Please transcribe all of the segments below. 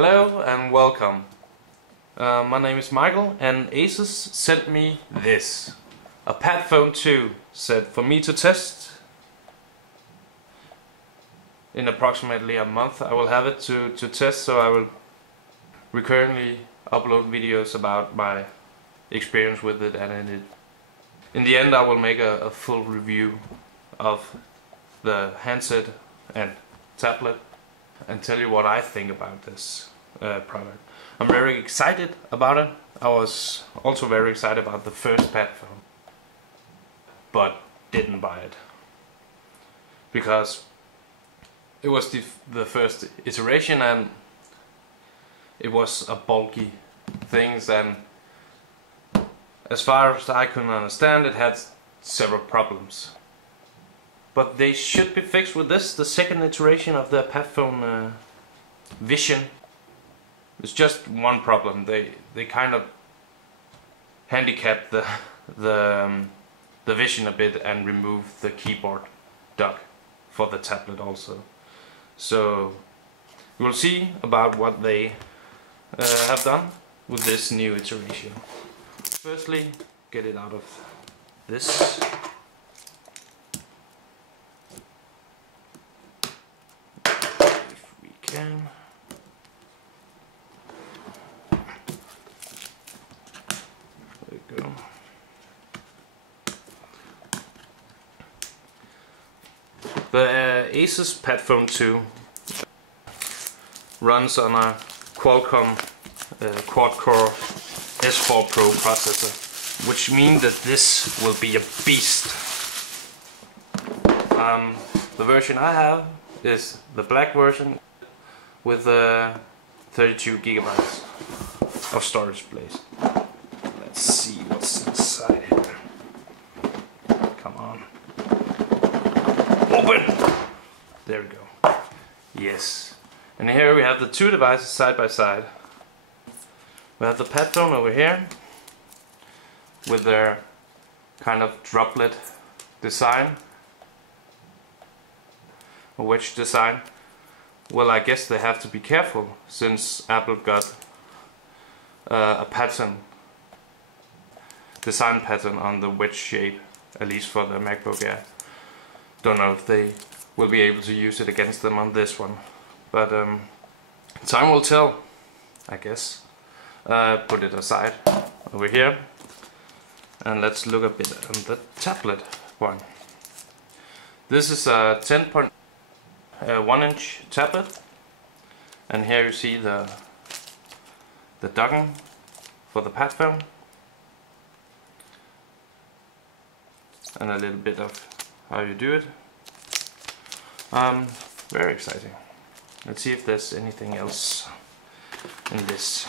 Hello and welcome. My name is Michael and Asus sent me this. A Padfone 2 set for me to test. In approximately a month I will have it to test, so I will recurrently upload videos about my experience with it, and in the end I will make a full review of the handset and tablet and tell you what I think about this product. I'm very excited about it. I was also very excited about the first Padfone, but didn't buy it because it was the first iteration and it was a bulky thing, and as far as I can understand it had several problems. But they should be fixed with this, the second iteration of the Padfone Vision. There's just one problem. They kind of handicapped the Vision a bit and removed the keyboard dock for the tablet also. So we'll see about what they have done with this new iteration. Firstly, get it out of this. There we go. The Asus Padfone 2 runs on a Qualcomm quad-core S4 Pro processor, which means that this will be a beast. The version I have is the black version with 32 gigabytes of storage space. Let's see what's inside here. Come on. Open! There we go. Yes. And here we have the two devices side by side. We have the Padfone over here with their kind of droplet design, a wedge design. Well, I guess they have to be careful since Apple got a pattern, design pattern on the wedge shape, at least for the MacBook Air. Don't know if they will be able to use it against them on this one, but time will tell, I guess. Put it aside over here and let's look a bit on the tablet one. This is a 10.1 inch tablet, and here you see the docking for the Padfone and a little bit of how you do it. Very exciting. Let's see if there's anything else in this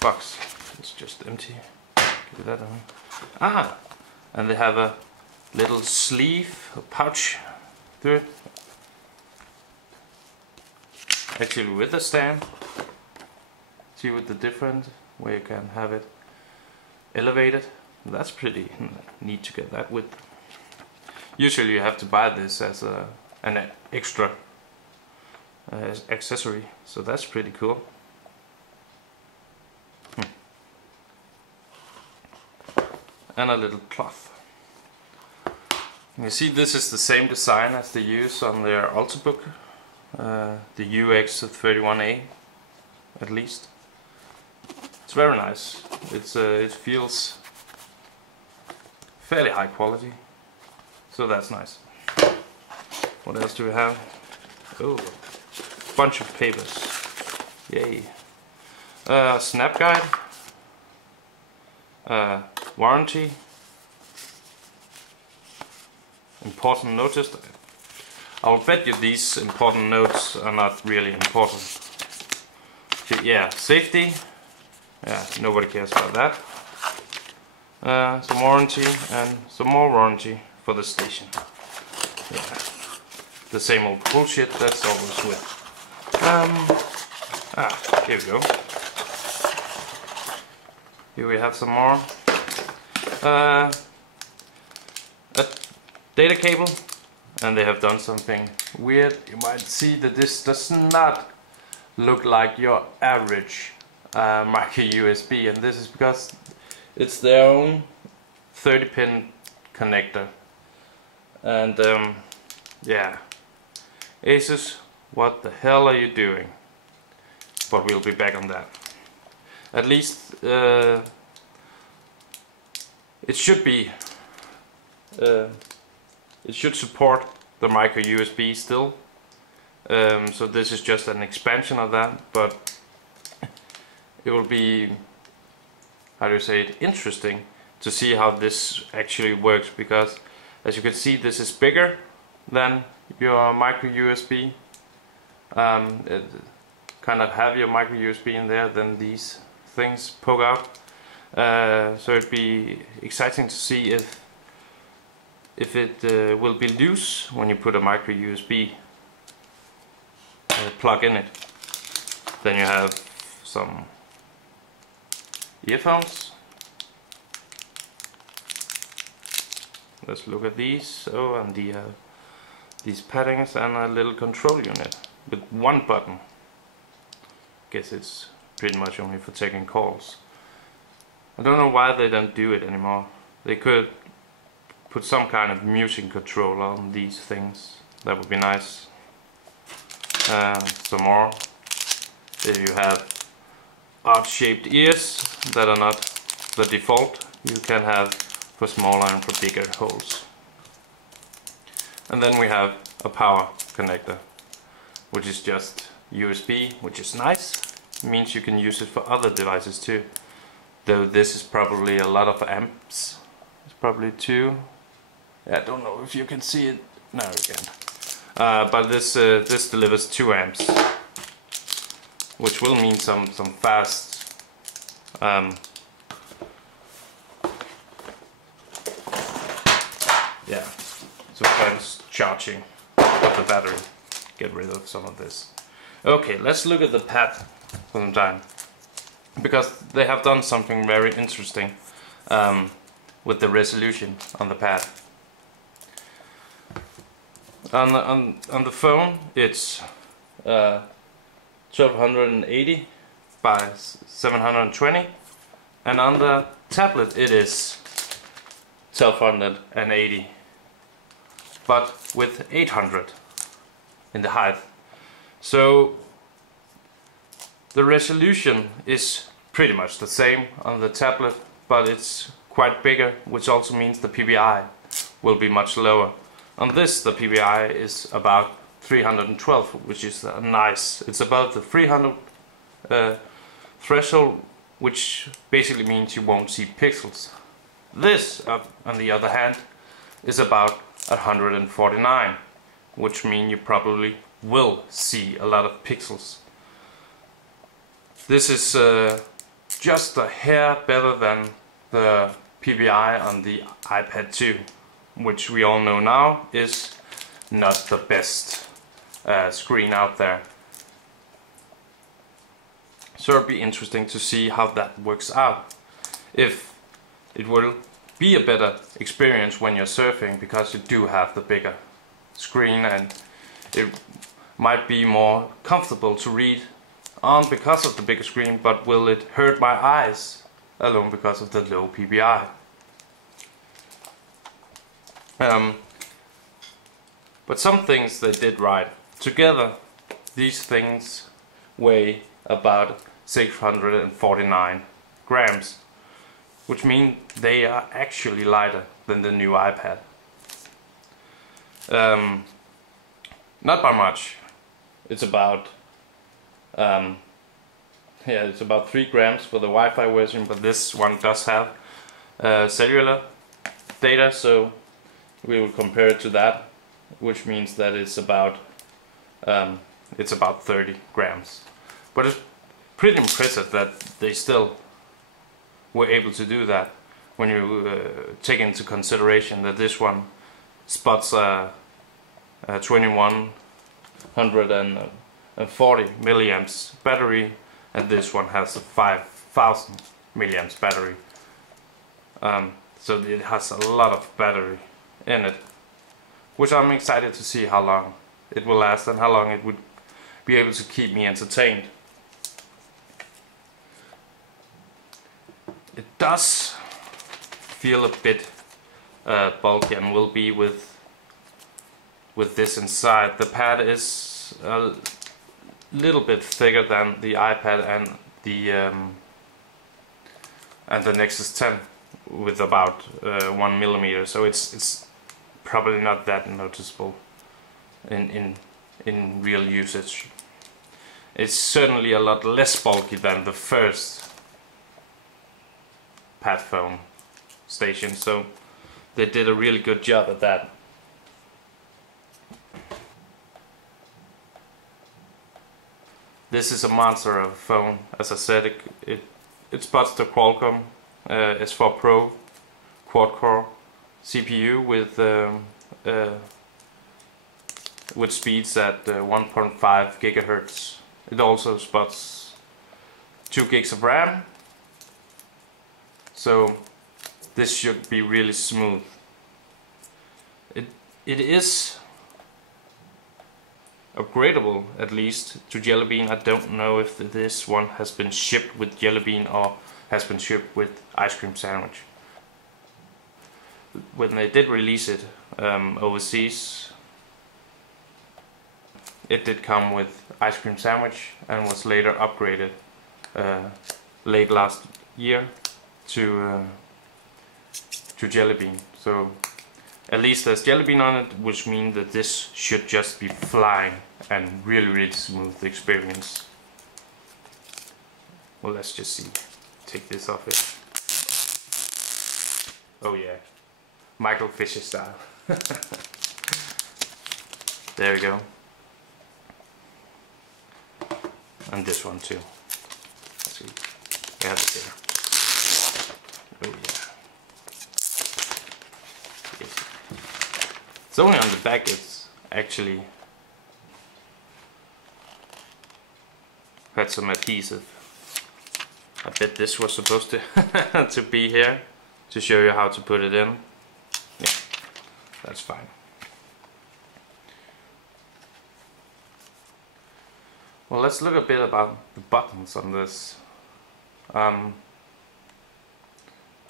box. It's just empty. Give that on. Ah, and they have a little sleeve, a pouch through it. Actually with a stand. See, with the different where you can have it elevated. That's pretty neat to get that with. Usually you have to buy this as an extra accessory, so that's pretty cool. And a little cloth. You see, this is the same design as they use on their Ultrabook, the UX31A, at least. It's very nice. It feels fairly high quality, so that's nice. What else do we have? Oh, bunch of papers. Yay! Snap guide. Warranty. Important notice. I will bet you these important notes are not really important. Yeah, safety. Yeah, nobody cares about that. Some warranty and some more warranty for the station. Yeah, the same old bullshit that's always with. Here we go. Here we have some more. A data cable, and they have done something weird. You might see that this does not look like your average micro USB, and this is because it's their own 30-pin connector. And yeah, Asus, what the hell are you doing? But we'll be back on that. At least it should be it should support the micro USB still. So this is just an expansion of that, but it will be, how do you say it, interesting to see how this actually works, because as you can see, this is bigger than your micro USB. It kind of heavier micro USB in there than these things poke out. So it'd be exciting to see if it will be loose when you put a micro USB plug in it. Then you have some earphones. Let's look at these. Oh, and these paddings, and a little control unit with one button. Guess it's pretty much only for taking calls. I don't know why they don't do it anymore. They could put some kind of music control on these things. That would be nice. Some more. There you have odd-shaped ears that are not the default. You can have for smaller and for bigger holes. And then we have a power connector, which is just USB, which is nice. It means you can use it for other devices too. Though this is probably a lot of amps. It's probably 2. I don't know if you can see it. No, you can. But this delivers 2 amps, which will mean some fast yeah, some fast charging of the battery. Get rid of some of this. Okay, let's look at the pad for some time, because they have done something very interesting with the resolution on the pad. On the phone it's 1280 by 720, and on the tablet it is 1280, but with 800 in the height. So the resolution is pretty much the same on the tablet, but it's quite bigger, which also means the PPI will be much lower. On this, the PPI is about 312, which is nice. It's above the 300 threshold, which basically means you won't see pixels. This, on the other hand, is about 149, which means you probably will see a lot of pixels. This is just a hair better than the PPI on the iPad 2, which we all know now is not the best screen out there. So it'll be interesting to see how that works out. If it will be a better experience when you're surfing, because you do have the bigger screen, and it might be more comfortable to read on because of the bigger screen, but will it hurt my eyes alone because of the low PPI? But some things they did right. Together, these things weigh about 649 grams, which means they are actually lighter than the new iPad. Not by much. It's about it's about 3 grams for the Wi-Fi version, but this one does have cellular data, so we will compare it to that, which means that it's about 30 grams. But it's pretty impressive that they still were able to do that when you take into consideration that this one spots a 2140 milliamps battery, and this one has a 5000 milliamps battery. So it has a lot of battery in it, which I'm excited to see how long it will last and how long it would be able to keep me entertained. does feel a bit bulky and will be with this inside. The pad is a little bit thicker than the iPad and the Nexus 10 with about 1 millimeter, so it's probably not that noticeable in real usage. It's certainly a lot less bulky than the first Padfone station, so they did a really good job at that. This is a monster of a phone. As I said, it spots the Qualcomm S4 Pro quad-core CPU with speeds at 1.5 gigahertz. It also spots 2 gigs of RAM, so this should be really smooth. It is upgradable, at least, to Jelly Bean. I don't know if this one has been shipped with Jelly Bean or has been shipped with Ice Cream Sandwich. When they did release it overseas, it did come with Ice Cream Sandwich and was later upgraded late last year to Jelly Bean. So at least there's Jelly Bean on it, which means that this should just be flying and really smooth experience. Well, let's just see. Take this off here. Oh yeah, Michael Fisher style. There we go. And this one too. Let's see. We have it there. Oh yeah. It's only on the back, it's actually had some adhesive. I bet this was supposed to to be here to show you how to put it in. Yeah, that's fine. Well, let's look a bit about the buttons on this.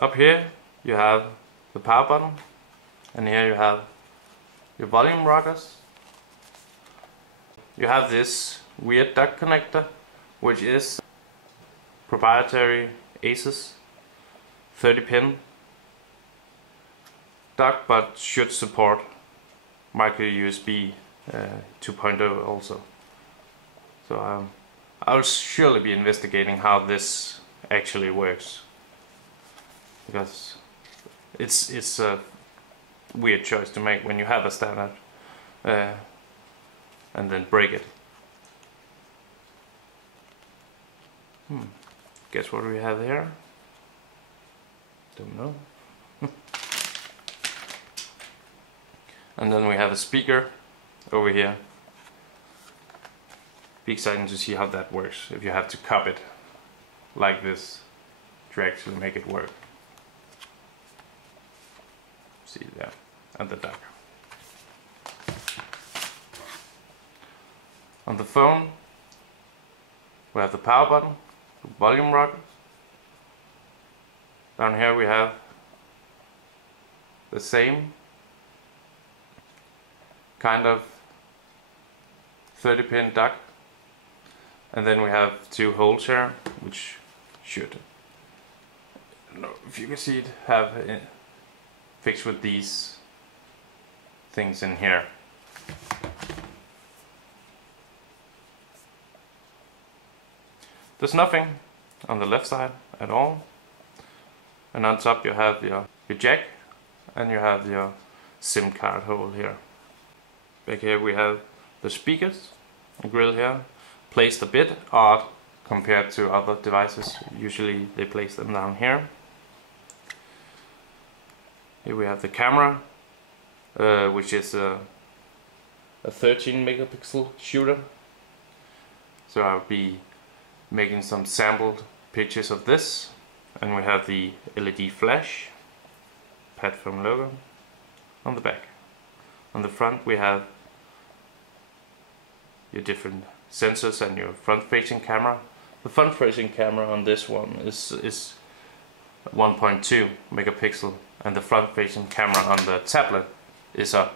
Up here you have the power button, and here you have your volume rockers. You have this weird duck connector, which is proprietary Asus 30-pin duck, but should support micro USB 2.0 also. So I'll surely be investigating how this actually works, because it's a weird choice to make when you have a standard and then break it. Guess what we have here? Don't know. And then we have a speaker over here. Be exciting to see how that works, if you have to cup it like this to actually make it work. See there, and the duck. On the phone we have the power button, the volume rockers. Down here we have the same kind of 30-pin duck, and then we have 2 holes here, which should, I don't know if you can see it, have it fixed with these things in here. There's nothing on the left side at all, and on top you have your jack, and you have your SIM card hole here. Back here we have the speakers, the grill here, placed a bit odd compared to other devices. Usually they place them down here. Here we have the camera, which is a 13 megapixel shooter. So I'll be making some sampled pictures of this. And we have the LED flash, Padfone logo on the back. On the front we have your different sensors and your front-facing camera. The front-facing camera on this one is 1.2 megapixel, and the front facing camera on the tablet is a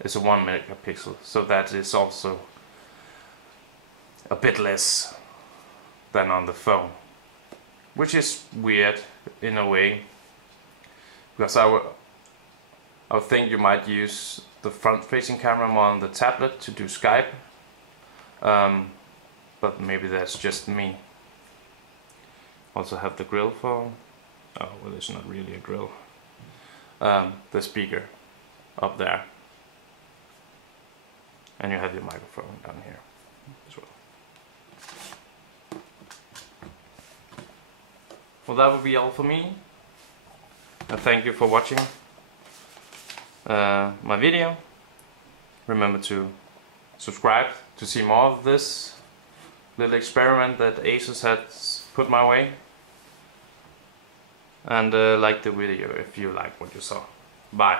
1 megapixel, so that is also a bit less than on the phone, which is weird in a way, because I would think you might use the front facing camera more on the tablet to do Skype, but maybe that's just me. Also have the grill for, oh well, it's not really a grill, the speaker up there, and you have your microphone down here as well. Well, that would be all for me, and thank you for watching my video. Remember to subscribe to see more of this little experiment that Asus has put my way, and like the video if you like what you saw. Bye.